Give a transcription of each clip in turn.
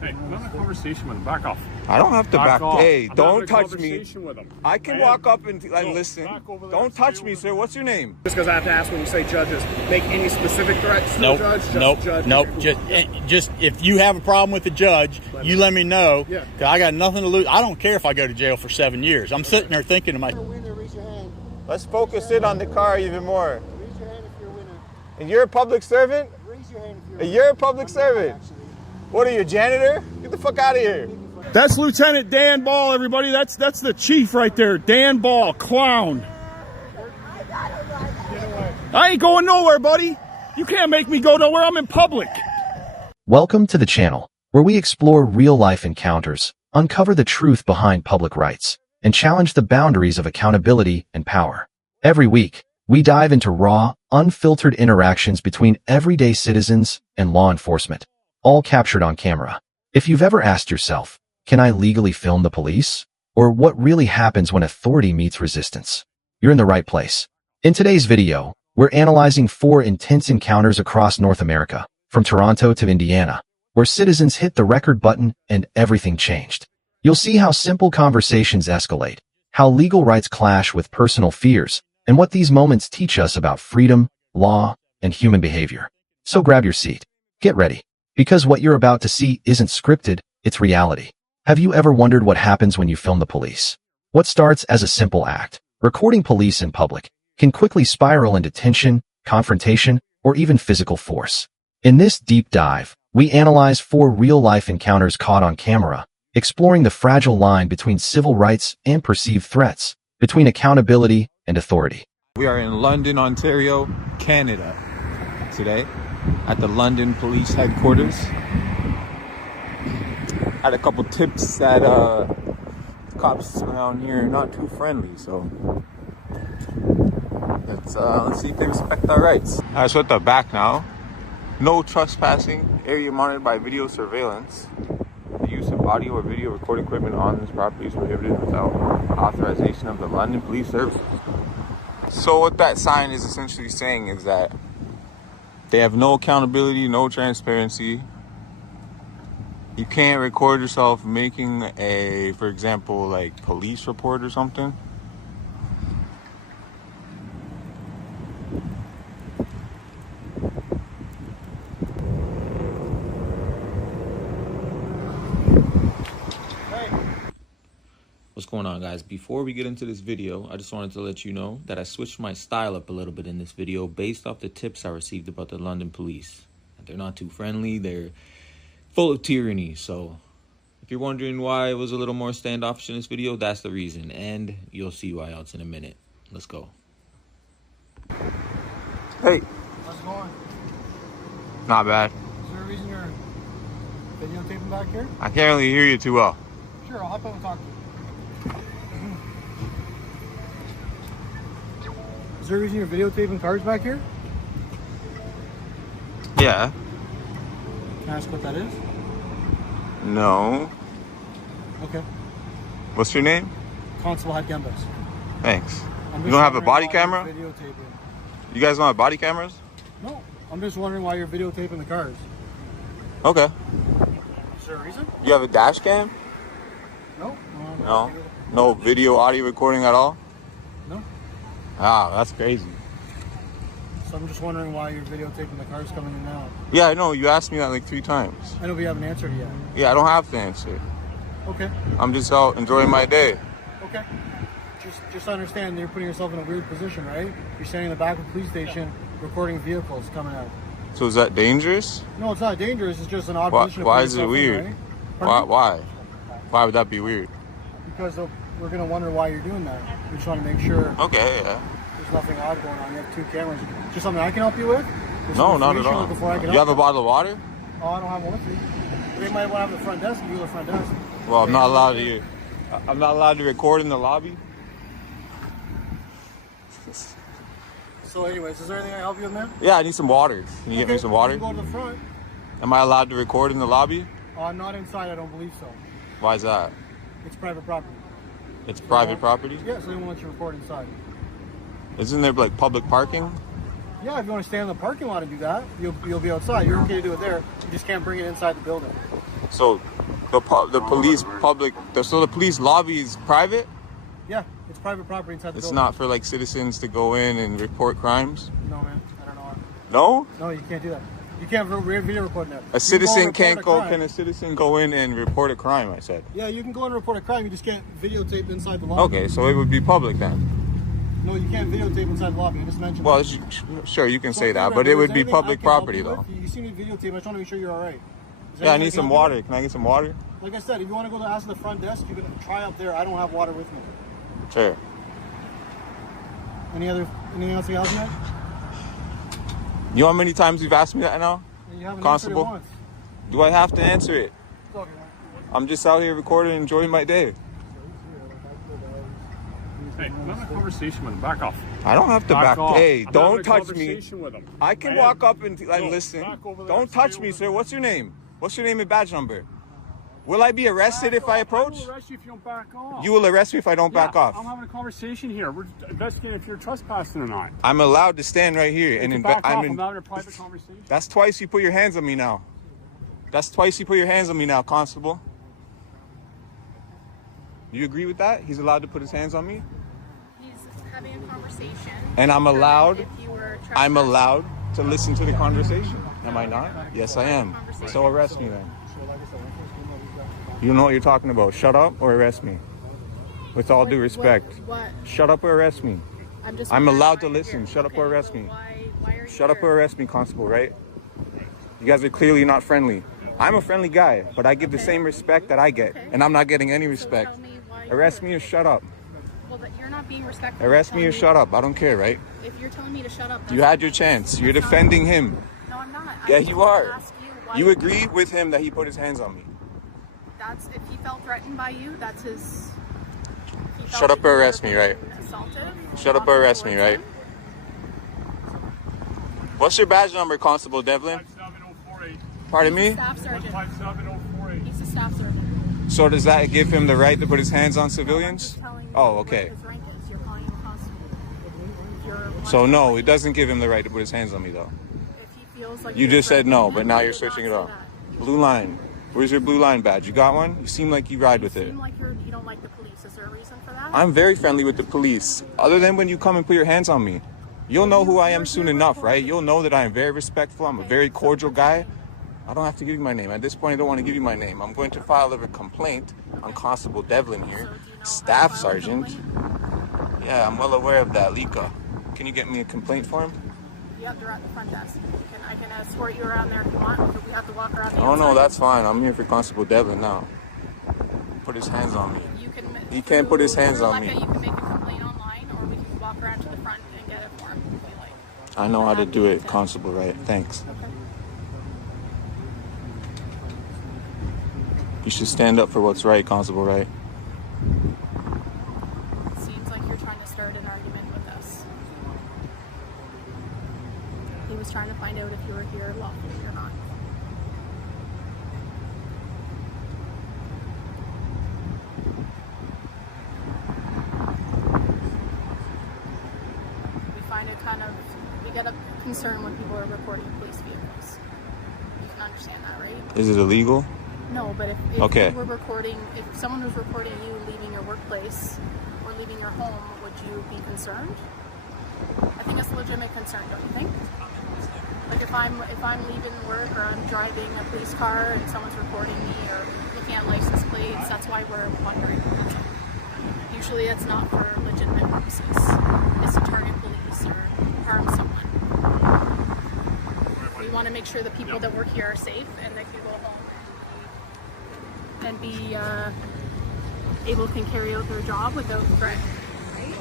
Hey, I'm having a conversation with him. Back off. I don't have to back. Off. Hey, I'm don't having a touch me. conversation with him. I can walk up and listen. Don't touch me, sir. What's your name? Just because I have to ask when you say judges, make any specific threats to the judge? Just if you have a problem with the judge, you let me know. Yeah. Cause I got nothing to lose. I don't care if I go to jail for 7 years. I'm sitting there thinking to myself. Let's focus in on the car even more. Raise your hand if you're a winner. And you're a public servant? Raise your hand if And you're a public servant? What are you, a janitor? Get the fuck out of here. That's Lieutenant Dan Ball, everybody. That's the chief right there. Dan Ball, clown. I ain't going nowhere, buddy. You can't make me go nowhere. I'm in public. Welcome to the channel, where we explore real-life encounters, uncover the truth behind public rights, and challenge the boundaries of accountability and power. Every week, we dive into raw, unfiltered interactions between everyday citizens and law enforcement, all captured on camera. If you've ever asked yourself, can I legally film the police? Or what really happens when authority meets resistance? You're in the right place. In today's video, we're analyzing 4 intense encounters across North America, from Toronto to Indiana, where citizens hit the record button and everything changed. You'll see how simple conversations escalate, how legal rights clash with personal fears, and what these moments teach us about freedom, law, and human behavior. So grab your seat. Get ready, because what you're about to see isn't scripted, it's reality. Have you ever wondered what happens when you film the police? What starts as a simple act, recording police in public, can quickly spiral into tension, confrontation, or even physical force. In this deep dive, we analyze 4 real-life encounters caught on camera, exploring the fragile line between civil rights and perceived threats, between accountability and authority. We are in London, Ontario, Canada, today, at the London Police Headquarters. Had a couple tips that cops around here are not too friendly, so let's see if they respect our rights. Alright, so at the back now. No trespassing, area monitored by video surveillance. The use of audio or video recording equipment on this property is prohibited without authorization of the London Police Service. So what that sign is essentially saying is that they have no accountability, no transparency. You can't record yourself making a, for example, like police report or something. What's going on, guys? Before we get into this video, I just wanted to let you know that I switched my style up a little bit in this video based off the tips I received about the London police. They're not too friendly, they're full of tyranny. So if you're wondering why I was a little more standoffish in this video, that's the reason, and you'll see why else in a minute. Let's go. Hey. How's it going? Not bad. Is there a reason you're videotaping back here? I can't really hear you too well. Sure, I'll hop up and talk to you. Is there a reason you're videotaping cars back here? Yeah. Can I ask what that is? No. Okay. What's your name? Constable Head Gembas. Thanks. You don't have a body camera? Videotaping. You guys don't have body cameras? No. I'm just wondering why you're videotaping the cars. Okay. Is there a reason? You have a dash cam? No. No. No video, audio recording at all? No. Ah, that's crazy. So I'm just wondering why you're videotaping the cars coming in and out. Yeah, I know. You asked me that like 3 times. I know we haven't answered yet. Yeah, I don't have to answer. Okay. I'm just out enjoying my day. Okay. Just understand that you're putting yourself in a weird position, right? You're standing in the back of the police station recording vehicles coming out. So is that dangerous? No, it's not dangerous. It's just an odd Why, position. why is it weird? In, right? Why? Why would that be weird? Because we're going to wonder why you're doing that. We just want to make sure Okay, yeah. there's nothing odd going on. You have 2 cameras. Just something I can help you with? No, not at all. You have a bottle of water? Oh, I don't have one with me. They might want to have the front desk. You go to the front desk. Well, I'm not allowed to record in the lobby. So anyways, is there anything I can help you with, man? Yeah, I need some water. Can you get me some water? You can go to the front. Am I allowed to record in the lobby? Not inside, I don't believe so. Why is that? It's private property. It's private property? Yeah, so they won't let you record inside. Isn't there like public parking? Yeah, if you want to stand in the parking lot and do that, you'll be outside. You're okay to do it there. You just can't bring it inside the building. So the police so the police lobby is private? Yeah, it's private property inside the It's building. not for like citizens to go in and report crimes? No, man. I don't know. No? No, you can't do that. You can't video record that. A citizen can't go. Can a citizen go in and report a crime? I said. Yeah, you can go and report a crime. You just can't videotape inside the lobby. Okay, so it would be public then. No, you can't videotape inside the lobby. I just mentioned. Well, that. sure, you can So, say that, if but it there's would be anything I public can help property you though. with, you see me videotape. I just want to make sure you're all right. Is there Yeah, I anything need some can help you? water. Can I get some water? Like I said, if you want to go to ask the front desk, you can try up there. I don't have water with me. Sure. Anything else you help me with? You know how many times you've asked me that now? You haven't Constable? answered it once. Do I have to answer it? It's okay, man. I'm just out here recording and enjoying my day. Hey, I'm having a conversation with him. Back off. I don't have to back. off. Hey, I'm don't having a touch me. conversation with him. I can Man. walk up and No, listen. back over there. Don't touch Stay me, over sir. there. What's your name? What's your name and badge number? Will I be arrested if I approach? I will arrest you if you don't back off. You will arrest me if I don't back I'm off. having a conversation here. We're investigating if you're trespassing or not. I'm allowed to stand right here and Back off. I'm I'm in. having a private conversation. That's twice you put your hands on me now. That's twice you put your hands on me now, Constable. You agree with that? He's allowed to put his hands on me? He's having a conversation. And I'm allowed, If you were I'm trespassing. allowed to listen to the conversation. Am I not? Yes, I am. So arrest me then. You know what you're talking about. Shut up or arrest me. With all due respect. What? Shut up or arrest me. I'm wondering allowed why to you're listen. here. Shut up or Okay, arrest but me. Why are you Shut up here? or arrest me, Constable, right? You guys are clearly not friendly. I'm a friendly guy, but I give the same respect that I get. Okay. And I'm not getting any So respect. tell me why you're Arrest here. me or shut up. Well, but you're not being respectful. Arrest me or shut up. I don't care, right? If you're telling me to shut up, You had your chance. You're that's not- defending him. No, I'm not. Yeah, I just you wanted are. to ask why You agree with him that he put his hands on me. That's if he felt threatened by you. That's his. He felt Shut up that or you were arrest me, right? being assaulted, Shut up walking or arrest me, towards right? him. What's your badge number, Constable Devlin? 57048. Pardon me? Staff sergeant. 57048. He's a staff sergeant. So does that give him the right to put his hands on I'm civilians? just telling you Oh, what okay. his rank is. You're calling him a constable. So no, it doesn't give him the right to put his hands on me though. If he feels like You you're just said no, threatening but him, now he you're did not switching it say off. that. Blue line. Where's your blue line badge? You got one? You seem like you ride with You it. seem like you don't like the police. Is there a reason for that? I'm very friendly with the police. Other than when you come and put your hands on me. You'll know who I am soon enough, right? You'll know that I am very respectful. I'm a very cordial guy. I don't have to give you my name. At this point, I don't want to give you my name. I'm going to file a complaint on Constable Devlin here, So do you know how to Staff file a Sergeant. complaint? Yeah, I'm well aware of that, Lika. Can you get me a complaint for him? Yep, they're at the front desk. I can escort you around there if you want. But we have to walk around the Oh no, outside. that's fine. I'm here for Constable Devlin now. Put his hands on me. You can. He can't put his hands through on Lecca, me. You can make a complaint online, or we can walk around to the front and get it for him. If we like. I know how to do it, Constable, right? Thanks. Okay. You should stand up for what's right, Constable, right? It seems like you're trying to start an argument with us. He was trying to find out if you were here lawfully or not. We find it we get a concern when people are reporting police vehicles. You can understand that, right? Is it illegal? No, but if Okay. you were if someone was reporting you leaving your workplace or leaving your home, would you be concerned? I think it's a legitimate concern, don't you think? Like if I'm leaving work or I'm driving a police car and someone's reporting me or looking at license plates, that's why we're wondering. Usually it's not for legitimate purposes. It's to target police or harm someone. We want to make sure the people that work here are safe and they can go home and be able to carry out their job without threat. Right?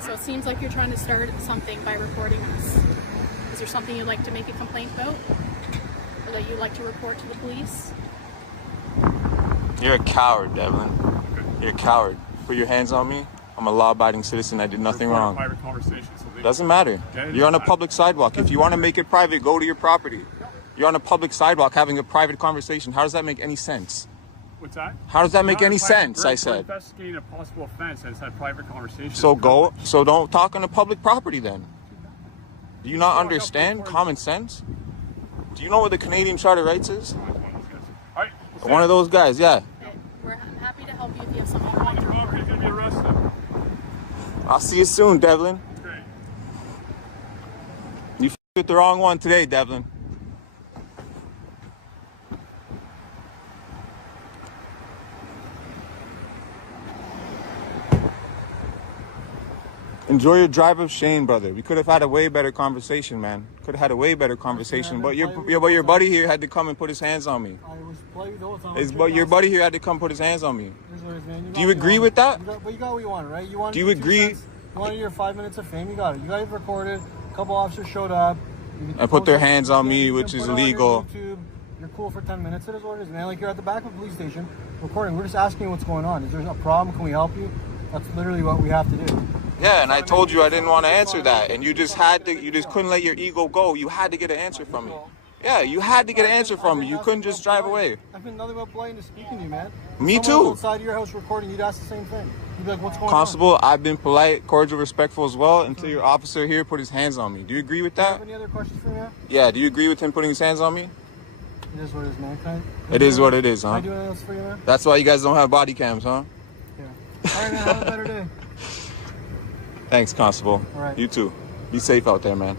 So it seems like you're trying to start something by reporting us. Is there something you'd like to make a complaint about? Or that you'd like to report to the police? You're a coward, Devlin. You're a coward. Put your hands on me. I'm a law-abiding citizen. I did nothing We're wrong. private conversation, so they- Doesn't matter. You're on a public sidewalk. If you want to make it private, go to your property. You're on a public sidewalk having a private conversation. How does that make any sense? What's that? How does that make Not any a private- sense? we're I said. investigating a possible offense and it's a private conversation. So don't talk on a public property then. Do you not understand common sense? Do you know what the Canadian Charter of Rights is? All right. One of those guys, yeah. We're happy to help you if you have something you How want much to longer report. he's gonna be arrested? I'll see you soon, Devlin. Okay. You f***ed with the wrong one today, Devlin. Enjoy your drive of shame, brother. We could have had a way better conversation, man. Could have had a way better conversation, but your buddy here had to come and put his hands on me. I was playing the whole time. Your buddy here had to come put his hands on me. Here's what it is, man. Do you agree with that? But you got what you want, right? You want. Do you agree? You wanted your 5 minutes of fame. You got it. You got it recorded. A couple officers showed up. And put their hands on me, which is illegal. You're cool for 10 minutes. It is what it is, man. Like, you're at the back of a police station recording. We're just asking you what's going on. Is there a problem? Can we help you? That's literally what we have to do. Yeah, and I told you I didn't want to answer that, and you just couldn't let your ego go. You had to get an answer from me. Yeah, you had to get an answer from me. You couldn't just drive away. I've been nothing but polite to speaking to you, man. Me Someone too. outside your house recording, you'd ask the same thing. You'd be like, what's going Constable, on? I've been polite, cordial, respectful as well until your officer here put his hands on me. Do you agree with Do you that? have any other questions for me, man? Yeah, do you agree with him putting his hands on me? It is what it is, man. Can It is what it is, Can I huh? do anything else for you, man? That's why you guys don't have body cams, huh? Yeah. All right, man. Have a better day. Thanks, Constable. All right. You too. Be safe out there, man.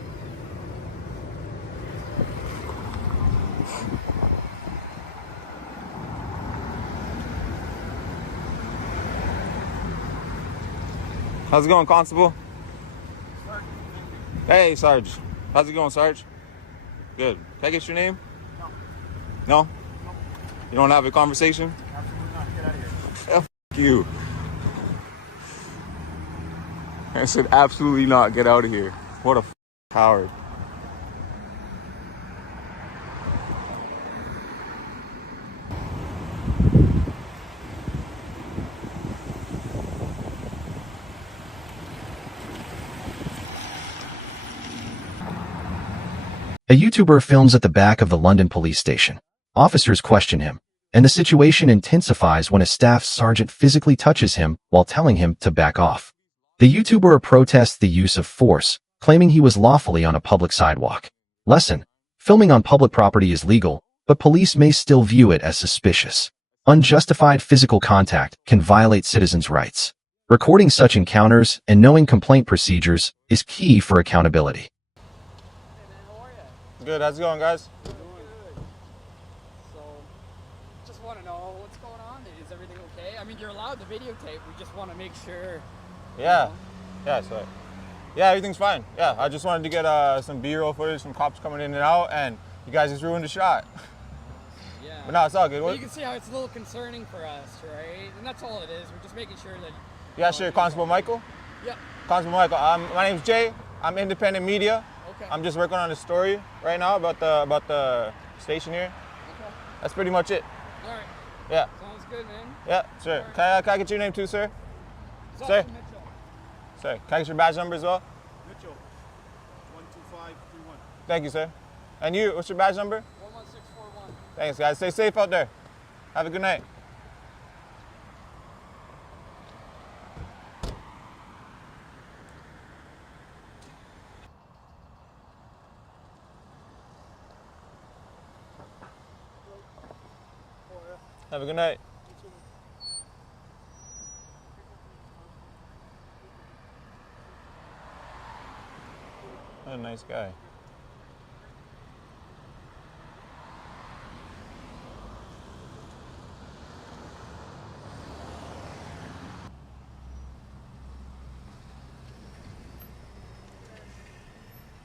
How's it going, Constable? Hey, Sarge. How's it going, Sarge? Good. Can I get your name? No. No? You don't have a conversation? Absolutely not. Get out of here. F you. I said absolutely not. Get out of here. What a coward. A YouTuber films at the back of the London police station. Officers question him, and the situation intensifies when a staff sergeant physically touches him while telling him to back off. The YouTuber protests the use of force, claiming he was lawfully on a public sidewalk. Lesson: filming on public property is legal, but police may still view it as suspicious. Unjustified physical contact can violate citizens' rights. Recording such encounters and knowing complaint procedures is key for accountability. Good. How's it going, guys? Good. So, just want to know what's going on. Is everything okay? I mean, you're allowed to videotape. We just want to make sure. Yeah. Yeah, so yeah, everything's fine. Yeah, I just wanted to get some B-roll footage, some cops coming in and out, and you guys just ruined the shot. Yeah. But no, it's all good. But you can see how it's a little concerning for us, right? And that's all it is. We're just making sure that. Yeah, sure. Constable Michael? Yep. Constable Michael. My name's Jay. I'm independent media. Okay. I'm just working on a story right now about the station here. Okay. That's pretty much it. All right. Yeah. Sounds good, man. Yeah, sure. All right. Can I get your name too, sir? What's Sir? up, Mitchell? Sir, can I get your badge number as well? Mitchell, 12531. Thank you, sir. And you, what's your badge number? 11641. Thanks, guys. Stay safe out there. Have a good night. Have a good night. What a nice guy.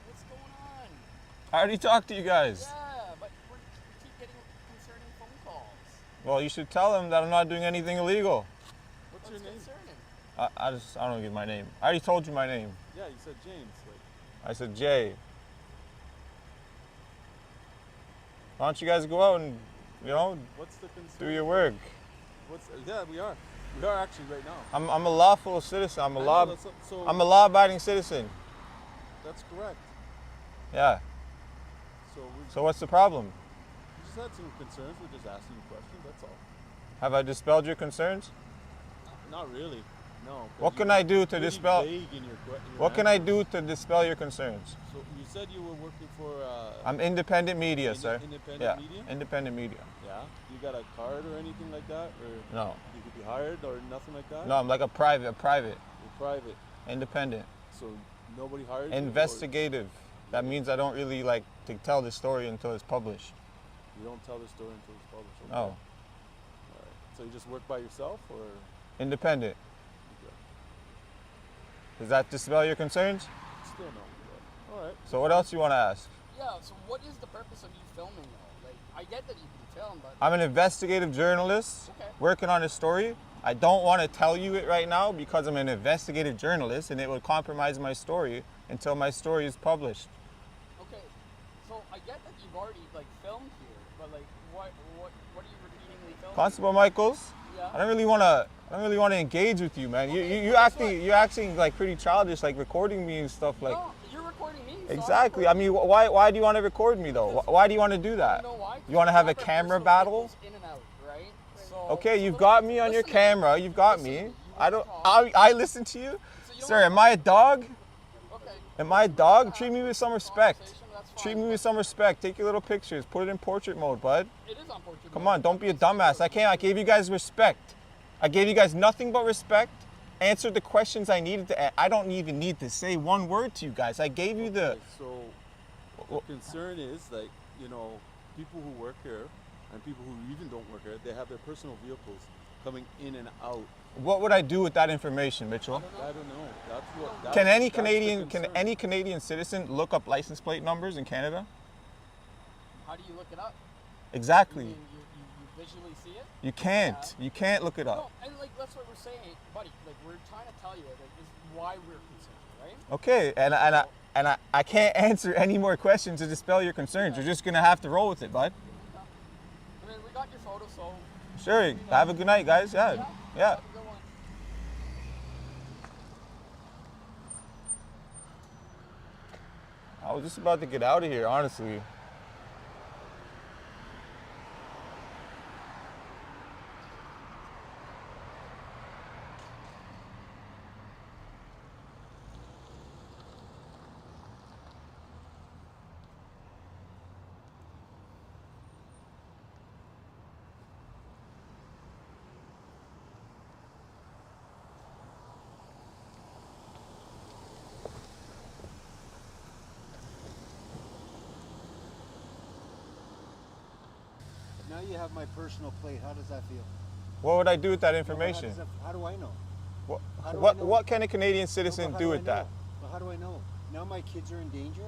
What's going on? I already talked to you guys. Yeah, but we keep getting concerning phone calls. Well, you should tell them that I'm not doing anything illegal. What's your name? Concerning? I don't give my name. I already told you my name. Yeah, you said James. I said Jay. Why don't you guys go out and, What's the concern? do your work? Yeah, we are. We are actually right now. I'm a lawful citizen. I'm I know, so a law-abiding citizen. that's correct. Yeah. So we So what's the problem? just had some concerns. We're just asking you questions. That's all. Have I dispelled your concerns? Not really. No. 'cause What you can were I do to pretty dispel? vague in your What can I answers. do to dispel your concerns? So you said you were working for. I'm independent media, sir. Independent Yeah, media. independent media. Yeah. You got a card or anything like that, or No, you could be hired or nothing like that. no, I'm like a private, You're private, independent, so nobody hired you. investigative. That means I don't really like to tell the story until it's published. You don't tell the story until it's published. Okay. No, All right. So you just work by yourself, or? independent. Okay. Does that dispel your concerns? Still no. But, all right. So what else you want to ask? Yeah. So what is the purpose of you filming though? Like, I get that you can film, but I'm an investigative journalist Okay. working on a story. I don't want to tell you it right now because I'm an investigative journalist and it would compromise my story until my story is published. okay. So I get that you've already like filmed here, but like, what are you repeatedly filming? Constable Michaels, Yeah. I don't really want to engage with you, man. Okay, You're acting like pretty childish, like recording me and stuff like. No, you're recording me. So I'm Exactly. I recording mean, you. why do you want to record me though? Why do you want to do that? You know why? You want to have a Proper camera personal battle? vehicles in and out, right? So, Okay, so you've let got me- me on your listen to me. camera. You've got Listen to me. You I want don't. to talk. I listen to you, So you sir. don't Am I a dog? Okay. Am I a dog? Treat me with some respect. Conversation, that's fine, Treat me but with some respect. Take your little pictures. Put it in portrait mode, bud. It is on portrait Come mode. on, don't be a dumbass. I gave you guys respect. I gave you guys nothing but respect. Answered the questions I needed to. I don't even need to say one word to you guys. I gave you the. Okay, so the concern is like, you know, people who work here and people who even don't work here, they have their personal vehicles coming in and out. What would I do with that information, Mitchell? I don't know. That's what. That's, Can any that's the Canadian concern. Canadian citizen look up license plate numbers in Canada? How do you look it up? Exactly. You mean you visually see it? You can't. You can't look it No, up. and like that's what we're saying, buddy. Like we're trying to tell you that this is why we're concerned, right? Okay, and I can't answer any more questions to dispel your concerns. You're just gonna have to roll with it, bud. I mean, we got your photo, so Sure. Have a good night, guys. Yeah. Yeah. have a good one. I was just about to get out of here, honestly. Now you have my personal plate. How does that feel? What would I do with that How information? does that- How do I know? What, How do I what, know? what can a Canadian No, citizen but how do I with that? know? But how do I know? Now my kids are in danger?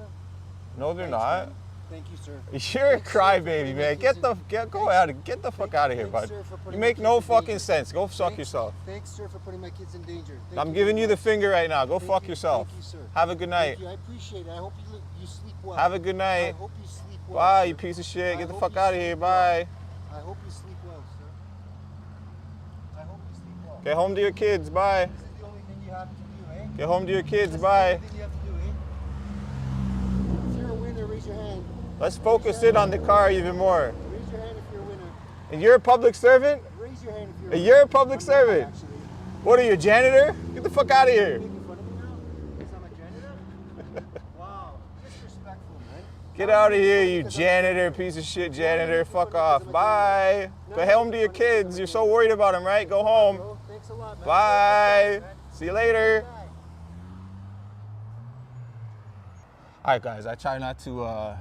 No, they're Thanks, not. man. Thank you, sir. You're a Thanks, sir, for crybaby, putting my man. kids Go out and get the fuck out of here, thanks, bud. sir, for putting You my make kids no in fucking danger. sense. Go suck Thanks- yourself. Thanks, sir, for putting my kids in danger. Thank I'm you giving very you the much. finger right now. Go Thank fuck you- yourself. Thank you, sir. Have a good night. Thank you. I appreciate it. I hope you sleep well. Have a good night. I hope you sleep well. Bye, sir. you piece of shit. I Get the hope fuck you out of sleep here. well. Bye. I hope you sleep well, sir. I hope you sleep well. Get home to your kids. Bye. This is the only thing you have to do, eh? Get home to your kids. This is Bye. the only thing you have to do, eh? If you're a winner, raise your hand. Let's focus in on the car even more. Raise your hand if you're a winner. And you're a public servant? Raise your hand if you're a And winner. you're a public I'm not, servant? actually. What are you, a janitor? Get the fuck out of here. Making fun of me now? Because I'm a janitor? Wow. Disrespectful, man. Get out of here, you janitor, piece of shit janitor. Fuck off. Bye. Go home to your kids. You're so worried about them, right? Go home. Bro, thanks a lot, man. Bye. Thanks, man. See you later. Bye. All right, guys, I try not to,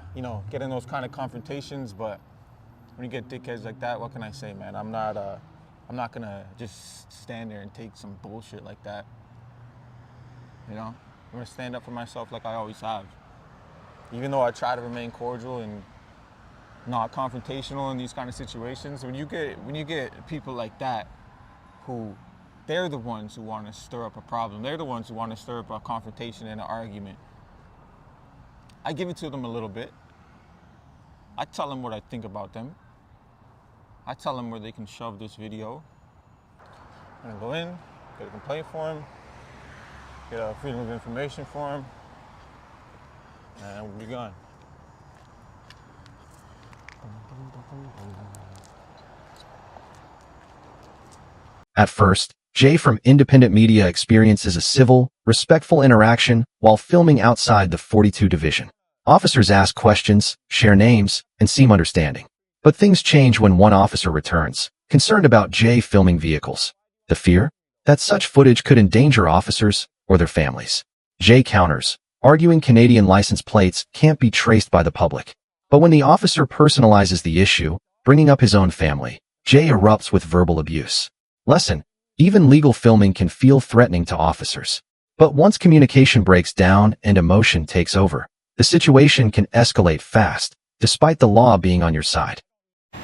get in those kind of confrontations, but when you get dickheads like that, what can I say, man? I'm not gonna just stand there and take some bullshit like that. You know, I'm gonna stand up for myself like I always have. Even though I try to remain cordial and not confrontational in these kind of situations, when you get people like that who they're the ones who want to stir up a problem, they're the ones who want to stir up a confrontation and an argument, I give it to them a little bit. I tell them what I think about them. I tell them where they can shove this video. I'm gonna go in, get a complaint form, get a freedom of information form, and we'll be gone. At first, Jay from Independent Media experiences a civil, respectful interaction while filming outside the 42 division. Officers ask questions, share names, and seem understanding. But things change when one officer returns, concerned about Jay filming vehicles. The fear? That such footage could endanger officers or their families. Jay counters, arguing Canadian license plates can't be traced by the public. But when the officer personalizes the issue, bringing up his own family, Jay erupts with verbal abuse. Lesson: even legal filming can feel threatening to officers. But once communication breaks down and emotion takes over, the situation can escalate fast, despite the law being on your side. All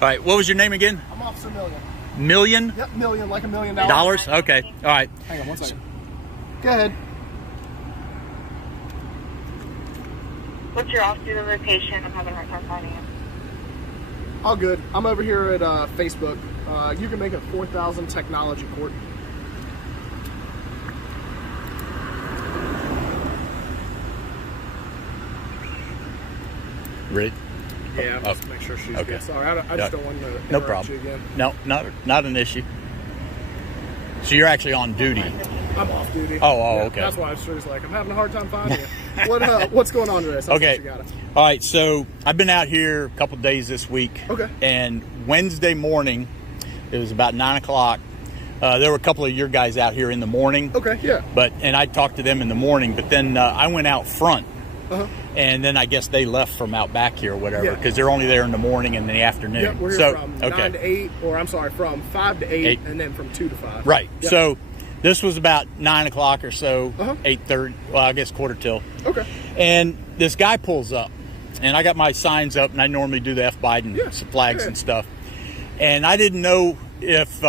right, what was your name again? I'm Officer Million. Million? Yep, million, like $1 million. Dollars? Okay, all right. Hang on one second. Go ahead. What's your off-duty location? I'm having a hard time finding it. All good. I'm over here at Facebook. You can make it 4000 Technology Court. Ready? Yeah, just make sure she's okay. good. Sorry, I just don't want to no interrupt problem. you again. No, not an issue. So you're actually on duty? I'm off duty. Oh, yeah, okay. That's why I was sure like, I'm having a hard time finding you. What's going on today? So okay. All right, so I've been out here a couple days this week. Okay. And Wednesday morning, it was about 9 o'clock. There were a couple of your guys out here in the morning. Okay, yeah. And I talked to them in the morning, but then I went out front. Uh-huh. And then I guess they left from out back here or whatever, because they're only there in the morning and the afternoon. Yep, we're here from 9 to 8, or I'm sorry, from 5 to 8, and then from 2 to 5. Right. Yep. So this was about 9 o'clock or so, 8:30, well, I guess quarter till. Okay. And this guy pulls up, and I got my signs up, and I normally do the F Biden flags and stuff. And I didn't know if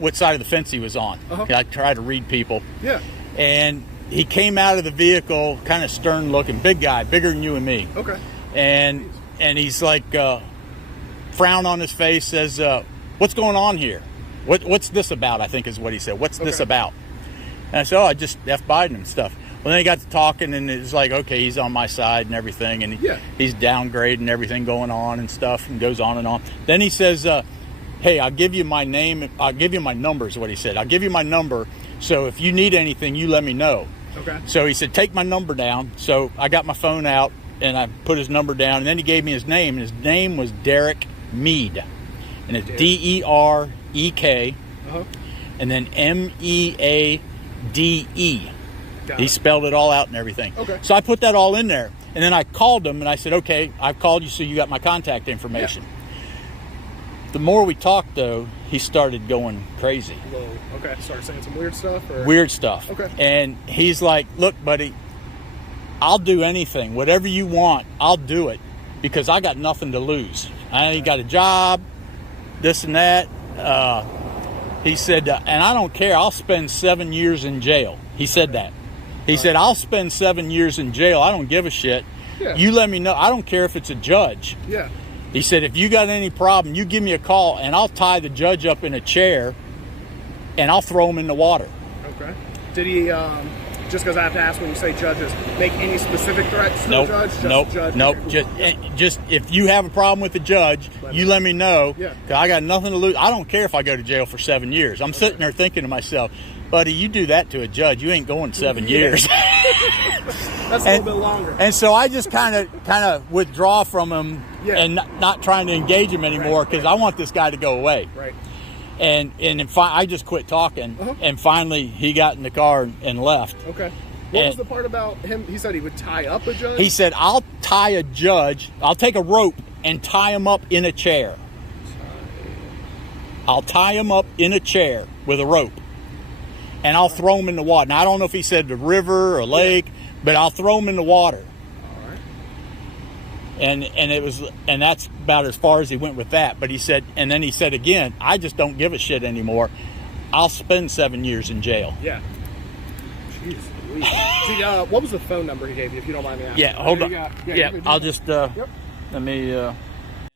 what side of the fence he was on. I try to read people. Yeah. And he came out of the vehicle, kind of stern looking, big guy, bigger than you and me. Okay. And he's like, frown on his face, says, what's going on here? What's this about, I think is what he said. What's this about? And I said, I just F Biden and stuff. Well, then he got to talking, and it was like, okay, he's on my side and everything, and he's downgrading everything going on and stuff, and goes on and on. Then he says, hey, I'll give you my name, I'll give you my number is what he said. I'll give you my number, so if you need anything, you let me know. Okay. So he said, take my number down. So I got my phone out, and I put his number down, and then he gave me his name, and his name was Derek Mead. And it's D-E-R-E-K, and then M-E-A-D-E. He spelled it all out and everything. Okay. So I put that all in there, and then I called him, and I said, okay, I've called you, so you got my contact information. The more we talked, though, he started going crazy. Whoa. Okay. Started saying some weird stuff? Or? Weird stuff. Okay. And he's like, look, buddy, I'll do anything. Whatever you want, I'll do it, because I got nothing to lose. I ain't got a job, this and that. He said, and I don't care. I'll spend 7 years in jail. He said that. He said, I'll spend 7 years in jail. I don't give a shit. Yeah. You let me know. I don't care if it's a judge. Yeah. He said, if you got any problem, you give me a call, and I'll tie the judge up in a chair, and I'll throw him in the water. Okay. Did he, just because I have to ask when you say judges, make any specific threats to the judge? Just if you have a problem with the judge, you let me know. Yeah. 'Cause I got nothing to lose. I don't care if I go to jail for 7 years. I'm sitting there thinking to myself, buddy, you do that to a judge, you ain't going 7 years. That's a little bit longer. And so I just kind of withdraw from him and not trying to engage him anymore, because I want this guy to go away. Right. And I just quit talking, and finally he got in the car and left. Okay. What was the part about him? He said he would tie up a judge? He said, I'll tie a judge, I'll take a rope and tie him up in a chair. I'll tie him up in a chair with a rope, and I'll throw him in the water. Now, I don't know if he said the river or lake, but I'll throw him in the water. All right. And that's about as far as he went with that. But he said, and then he said again, I just don't give a shit anymore. I'll spend 7 years in jail. Yeah. Jeez. See, what was the phone number he gave you, if you don't mind me asking? Yeah, hold on. I'll just, let me,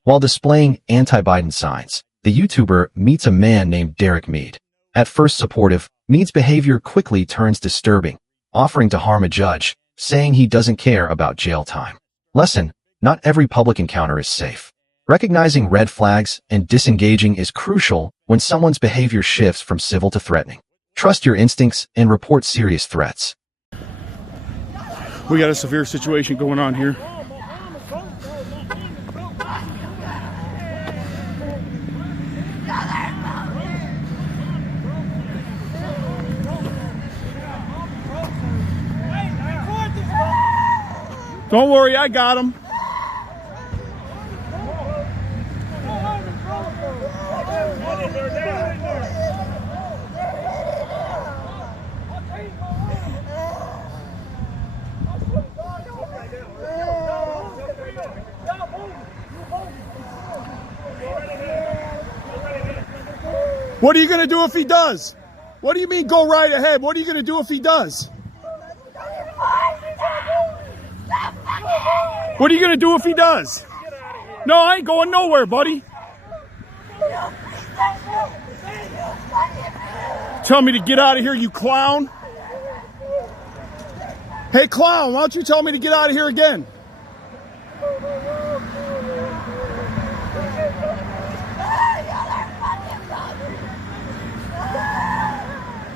While displaying anti-Biden signs, the YouTuber meets a man named Derek Mead. At first supportive, Mead's behavior quickly turns disturbing, offering to harm a judge, saying he doesn't care about jail time. Lesson: not every public encounter is safe. Recognizing red flags and disengaging is crucial when someone's behavior shifts from civil to threatening. Trust your instincts and report serious threats. We got a severe situation going on here. Don't worry, I got him. What are you going to do if he does? What do you mean go right ahead? What are you going to do if he does? What are you going to do if he does? No, I ain't going nowhere, buddy. Tell me to get out of here, you clown. Hey, clown, why don't you tell me to get out of here again?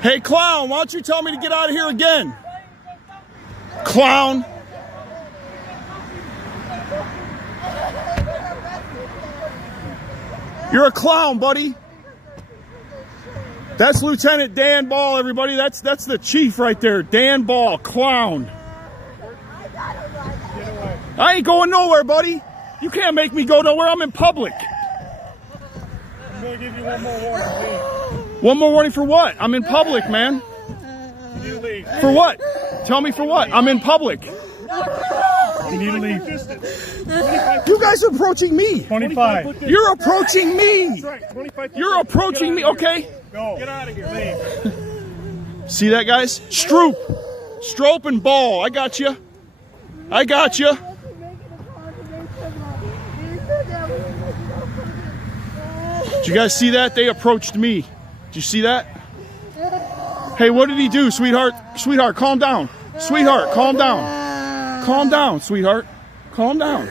Hey, clown, why don't you tell me to get out of here again? Clown. You're a clown, buddy. That's Lieutenant Dan Ball, everybody. That's the chief right there. Dan Ball, clown. I ain't going nowhere, buddy. You can't make me go nowhere. I'm in public. I'm going to give you one more warning, please. One more warning for what? I'm in public, man. You leave. For what? Tell me for what? I'm in public. You need to leave. You guys are approaching me. 25. You're approaching me. Right. You're approaching me. Okay. Go. Get out of here. Leave. See that, guys? Strope and Ball. I got you. I got you. Did you guys see that? They approached me. Did you see that? Hey, what did he do, sweetheart? Sweetheart, calm down. Sweetheart, calm down. Calm down, sweetheart. Calm down.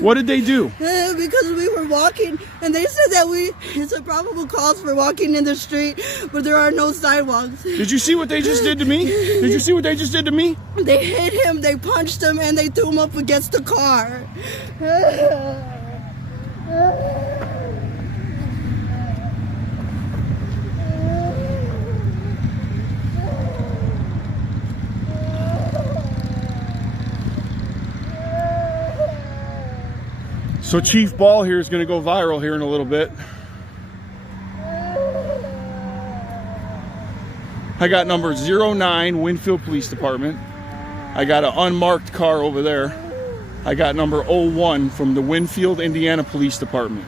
What did they do? Because we were walking, and they said that it's a probable cause for walking in the street, but there are no sidewalks. Did you see what they just did to me? Did you see what they just did to me? They hit him, they punched him, and they threw him up against the car. So Chief Ball here is going to go viral here in a little bit. I got number 09 Winfield Police Department. I got an unmarked car over there. I got number 01 from the Winfield, Indiana Police Department.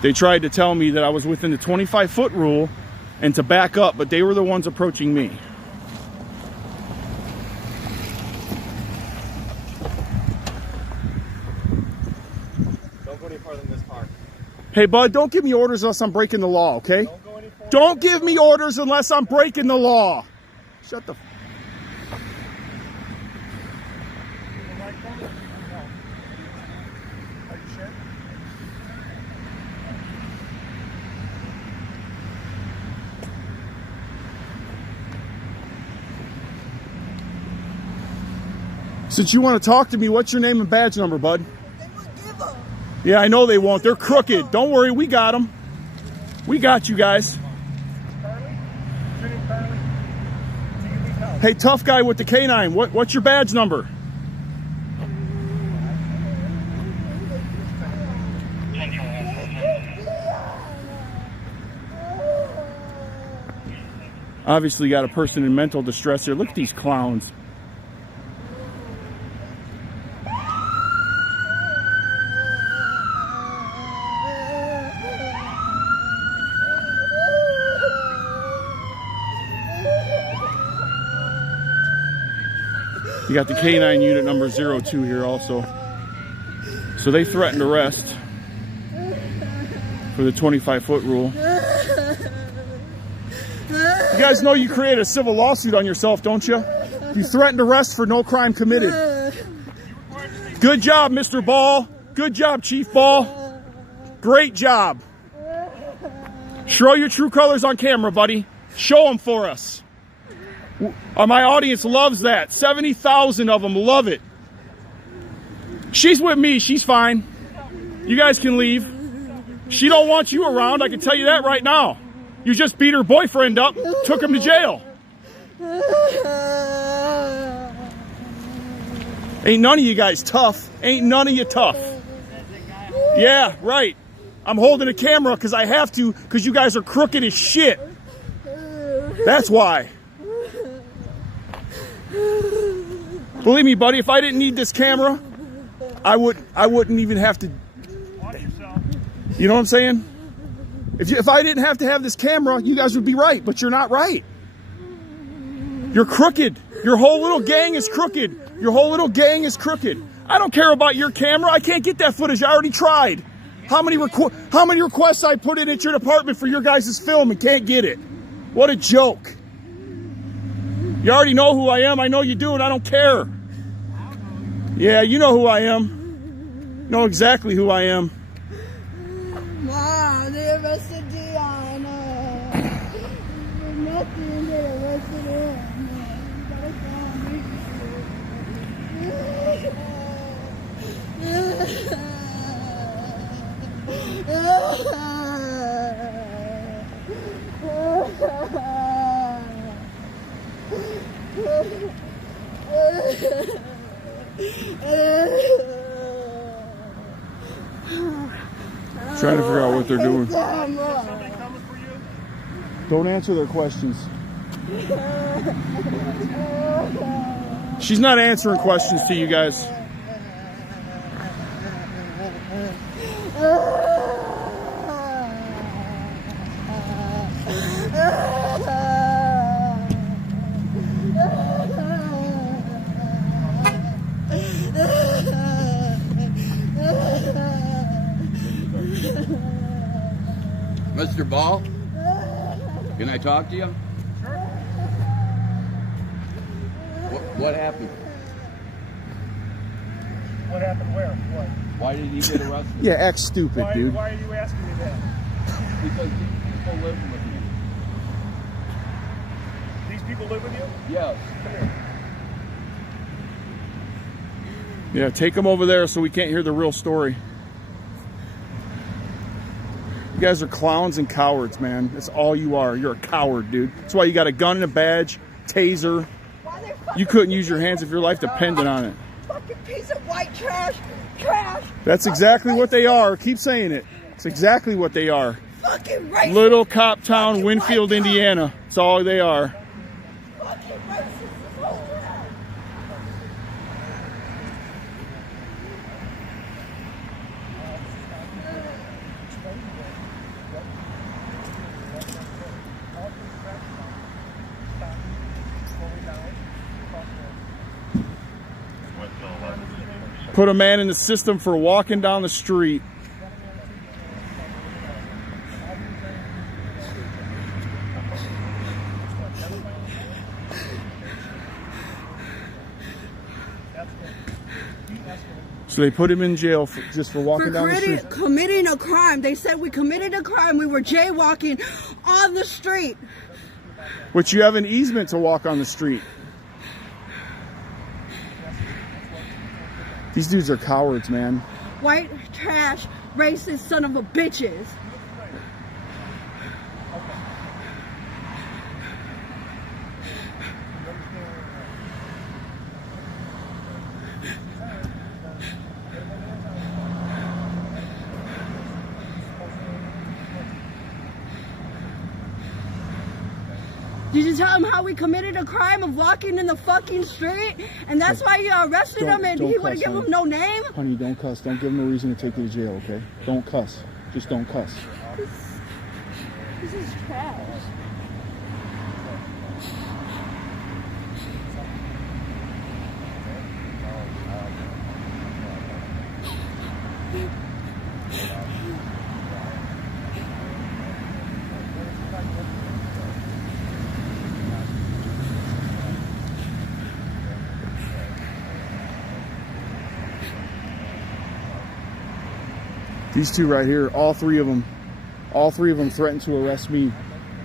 They tried to tell me that I was within the 25-foot rule and to back up, but they were the ones approaching me. Hey, bud, don't give me orders unless I'm breaking the law, okay? Don't give me orders unless I'm breaking the law. Shut the... Are you sure? Since you want to talk to me, what's your name and badge number, bud? Yeah, I know they won't. They're crooked. Don't worry, we got them. We got you guys. Hey, tough guy with the K9, what's your badge number? Obviously got a person in mental distress here. Look at these clowns. You got the K9 unit number 02 here also. So they threatened arrest for the 25-foot rule. You guys know you create a civil lawsuit on yourself, don't you? You threatened arrest for no crime committed. Good job, Mr. Ball. Good job, Chief Ball. Great job. Show your true colors on camera, buddy. Show them for us. My audience loves that. 70,000 of them love it. She's with me. She's fine. You guys can leave. She don't want you around. I can tell you that right now. You just beat her boyfriend up, took him to jail. Ain't none of you guys tough. Ain't none of you tough. Yeah, right. I'm holding a camera because I have to, because you guys are crooked as shit. That's why. Believe me, buddy, if I didn't need this camera, I wouldn't even have to. You know what I'm saying? If I didn't have to have this camera, you guys would be right, but you're not right. You're crooked. Your whole little gang is crooked. Your whole little gang is crooked. I don't care about your camera. I can't get that footage. I already tried. How many requests I put in at your department for your guys' film and can't get it? What a joke. You already know who I am. I know you do, and I don't care. Yeah, you know who I am. Know exactly who I am. Mom, they arrested Dion. Nothing, they arrested him. You gotta call me. Trying to figure out what they're doing. Don't answer their questions. She's not answering questions to you guys. Mr. Ball, can I talk to you? Sure. What happened? What happened where? What? Why did he get arrested? Yeah, act stupid, dude. Why are you asking me that? Because these people live with me. These people live with you? Yes. Come here. Yeah, take them over there so we can't hear the real story. You guys are clowns and cowards, man. That's all you are. You're a coward, dude. That's why you got a gun and a badge, taser. You couldn't use your hands if your life depended on it. Fucking piece of white trash. Trash. That's exactly what they are. Keep saying it. It's exactly what they are. Fucking racist. Little cop town, Winfield, Indiana. That's all they are. Fucking racist. This whole town. Put a man in the system for walking down the street. So they put him in jail just for walking down the street. Committing a crime. They said we committed a crime. We were jaywalking on the street. Which you have an easement to walk on the street. These dudes are cowards, man. White trash, racist son of a bitches. Did you tell him how we committed a crime of walking in the fucking street? And that's why you arrested him and he wouldn't give him no name? Honey, don't cuss. Don't give him a reason to take you to jail, okay? Don't cuss. Just don't cuss. This is trash. These two right here, all three of them threatened to arrest me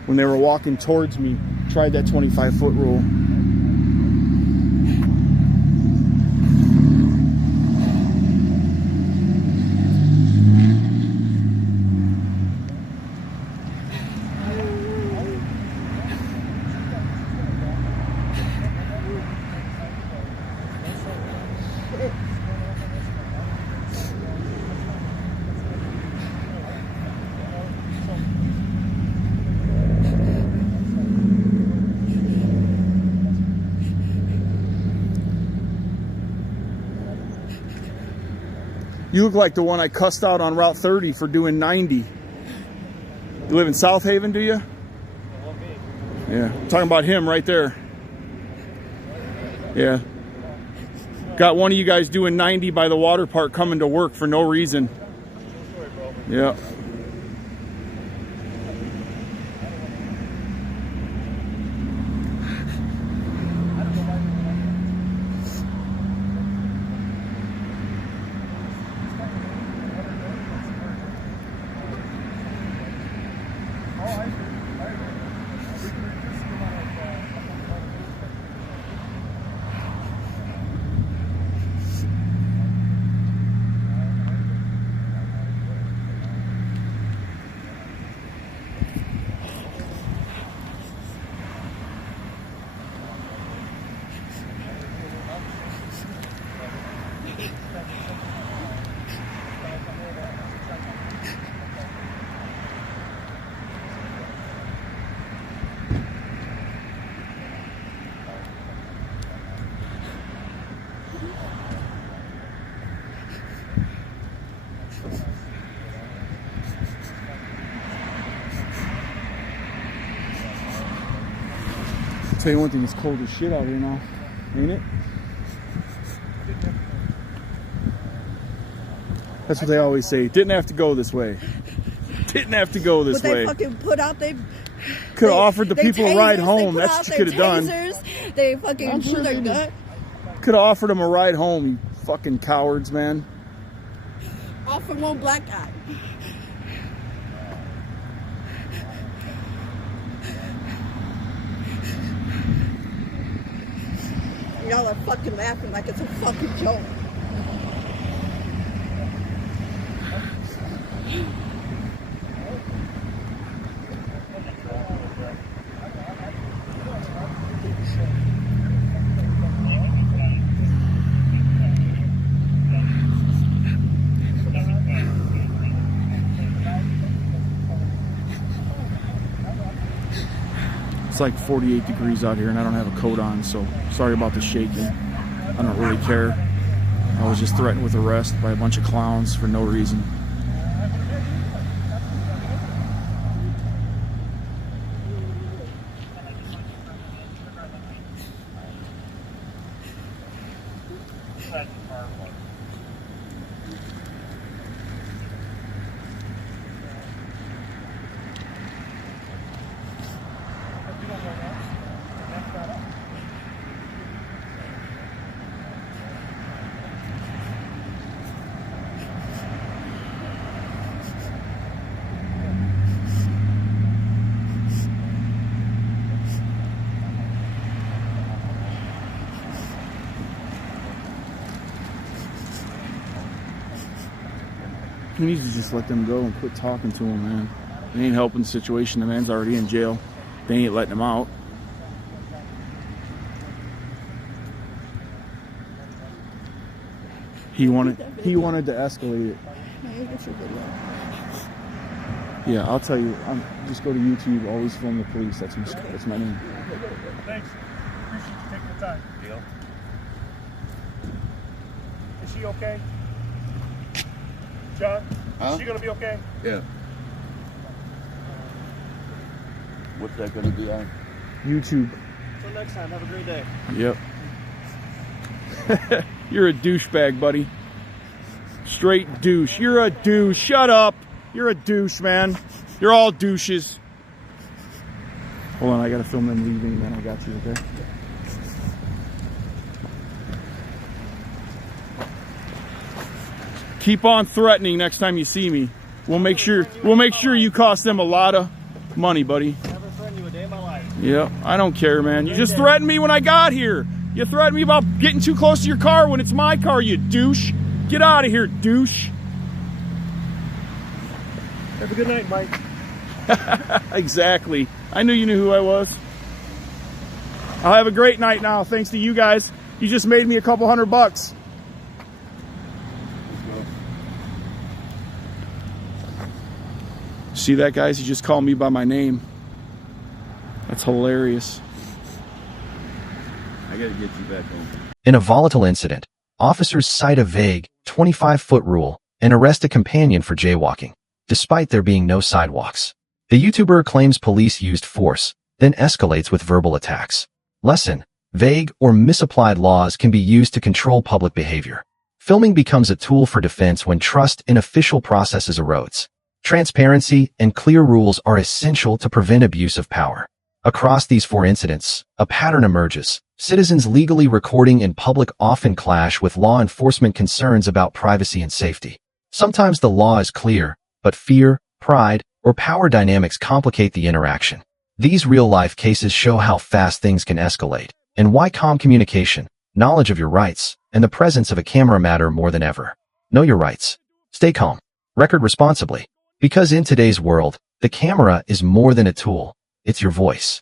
when they were walking towards me. Tried that 25-foot rule. You look like the one I cussed out on Route 30 for doing 90. You live in South Haven, do you? Yeah, I'm talking about him right there. Yeah. Got one of you guys doing 90 by the water park coming to work for no reason. Yeah. Tell you one thing, it's cold as shit out here now, ain't it? That's what they always say. Didn't have to go this way. Didn't have to go this way. But they fucking put out, could have offered the people a ride home. That's what you could have done. They fucking blew their gut. Could have offered them a ride home, you fucking cowards, man. Offer one black guy. Y'all are fucking laughing like it's a fucking joke. It's like 48 degrees out here and I don't have a coat on, so sorry about the shaking. I don't really care. I was just threatened with arrest by a bunch of clowns for no reason. He needs to just let them go and quit talking to him, man. They ain't helping the situation. The man's already in jail. They ain't letting him out. He wanted to escalate it. Yeah, I'll tell you. Just go to YouTube. Always film the police. That's my name. Thanks. Appreciate you taking the time. Deal. Is she okay? John? Huh? Is she gonna be okay? Yeah. What's that gonna be on? YouTube. Until next time, have a great day. Yep. You're a douchebag, buddy. Straight douche. You're a douche. Shut up. You're a douche, man. You're all douches. Hold on, I gotta film them leaving, then I got you, okay? Keep on threatening next time you see me. We'll make sure you cost them a lot of money, buddy. Never threatened you a day in my life. Yeah, I don't care, man. You just threatened me when I got here. You threatened me about getting too close to your car when it's my car, you douche. Get out of here, douche. Have a good night, Mike. Exactly. I knew you knew who I was. I'll have a great night now, thanks to you guys. You just made me a couple $100. See that, guys? He just called me by my name. That's hilarious. I gotta get you back home. In a volatile incident, officers cite a vague 25-foot rule and arrest a companion for jaywalking, despite there being no sidewalks. The YouTuber claims police used force, then escalates with verbal attacks. Lesson: vague or misapplied laws can be used to control public behavior. Filming becomes a tool for defense when trust in official processes erodes. Transparency and clear rules are essential to prevent abuse of power. Across these 4 incidents, a pattern emerges. Citizens legally recording in public often clash with law enforcement concerns about privacy and safety. Sometimes the law is clear, but fear, pride, or power dynamics complicate the interaction. These real-life cases show how fast things can escalate, and why calm communication, knowledge of your rights, and the presence of a camera matter more than ever. Know your rights. Stay calm. Record responsibly. Because in today's world, the camera is more than a tool. It's your voice.